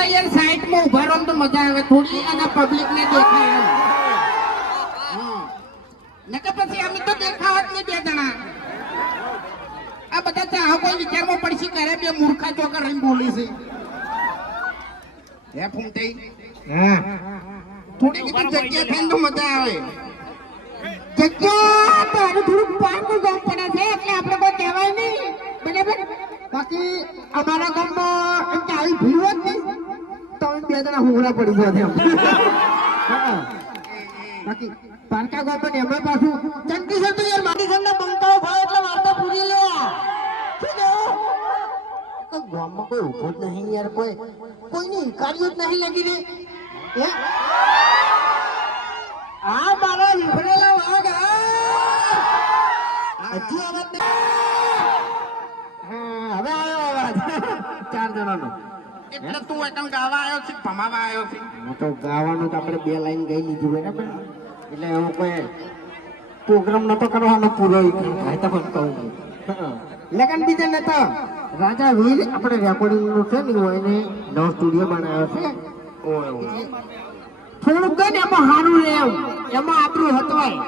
થોડા યાર સાઈડમાં ઉભા રહો તો મજા આવે થોડી અને પબ્લિક ને દેખાય નકર પછી અમે તો દેખાવત ને બે જણા આ બધા ચાહકો વિચારમાં પડશે કરે બે મૂર્ખા ચોકર રહીને બોલી છે હે ફૂમતાઈ હા થોડી કીધું જગ્યા થાય તો મજા આવે જગ્યા તો આનું થોડું પાકું ગામ પડે છે એટલે આપણે કોઈ કહેવાય નહીં બરાબર બાકી અમારા ગામમાં એમ કે આવી ભીડ હોત નહીં તો અમે બે જણા હુંગરા પડી ગયા બાકી પારકા ગામ પણ એમાં પાછું ચંકી છે તો યાર મારી ઘરના બંકાઓ ભાઈ એટલે વાર્તા પૂરી લે શું કેવું ગામમાં કોઈ ઉભો જ નહીં યાર કોઈની કાર્યો જ નહીં લગી રે આ મારા વિફરેલા વાઘ હજી અવાજ હવે આવ્યો અવાજ 4 જણાનો એટલે તું એકમ ગાવા આવ્યો છે ભમાવા આવ્યો છે હું તો ગાવાનું તો આપણે 2 લાઈન ગાઈ લીધી બરાબર એટલે હું કોઈ પ્રોગ્રામ નતો કરવાનો પૂરો થાય તો પણ કહું લગન બીજા નતા રાજા વીર આપણે રેકોર્ડિંગ નું છે ને એને નવો સ્ટુડિયો બનાવ્યો છે થોડુંક ગઈ ને એમાં સારું રહે એમાં આપણું હતવાય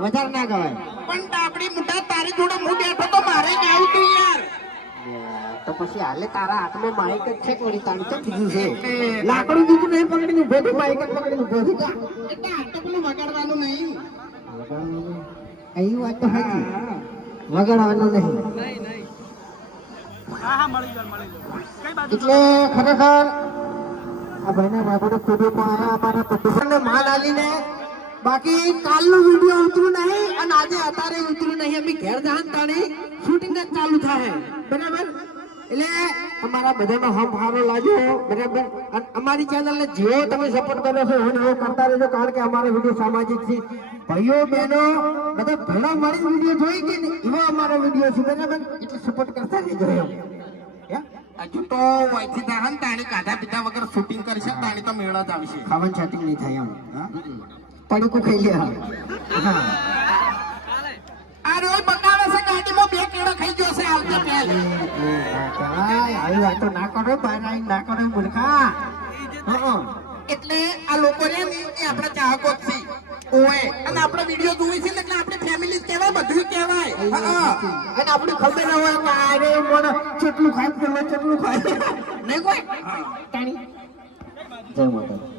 વધારે ના ગવાય પણ આપણી મોટા તારી જોડે હું બેઠો તો મારે ગાવું તું યાર તો પછી હાલે તારા હાથમાં માઇક જ છે કોની તારી તો કીધું છે લાકડું દીધું નહીં પકડીને ઉભો તો માઇક જ પકડીને ઉભો થઈ જા એટલે આ તો પેલું વગાડવાનું નહીં અહીં વાત તો હતી વગાડવાનું નહીં એટલે ખરેખર આ ભાઈના રેકોર્ડ સ્ટુડિયોમાં આવ્યા અમારા પતિને માલ આલીને બાકી કાલનું વિડીયો ઉતર્યું નહીં અને આજે અત્યારે ઉતર્યું નહીં અમે ઘેર જહાન તાણી શૂટિંગ જ ચાલુ થાય બરાબર એટલે અમારા બધાનો હમ સારો લાગ્યો બરાબર અને અમારી ચેનલને જેવો તમે સપોર્ટ કરો છો એવો કરતા રહેજો કારણ કે અમારો વિડીયો સામાજિક છે ભાઈઓ બહેનો બધા ભેળા મળી વિડીયો જોઈ કે એવો અમારો વિડીયો છે બરાબર એટલે સપોર્ટ કરતા રહેજો એમ હજુ તો વયથી દાહન તાણી કાઢા પીધા વગર શૂટિંગ કરશે તાણી તો મેળો જ આવશે ખાવાનું સેટિંગ નહીં થાય એમ પડીકું ખાઈ લે આ રોજ બતાવે છે ગાડીમાં 2 કેળો ખાઈ ગયો છે આવતા પહેલા આવી વાતો ના કરો બહાર આવીને ના કરો મૂર્ખા એટલે આ લોકો રે ને એ આપણા ચાહકો જ છે ઓએ અને આપણે વિડિયો જોઈ છે એટલે આપણે ફેમિલી જ કહેવાય બધું કહેવાય અને આપણે ખબર ન હોય કે અરે મોણ કેટલું ખાય કેટલું ખાય નહીં કોઈ તાણી જય માતા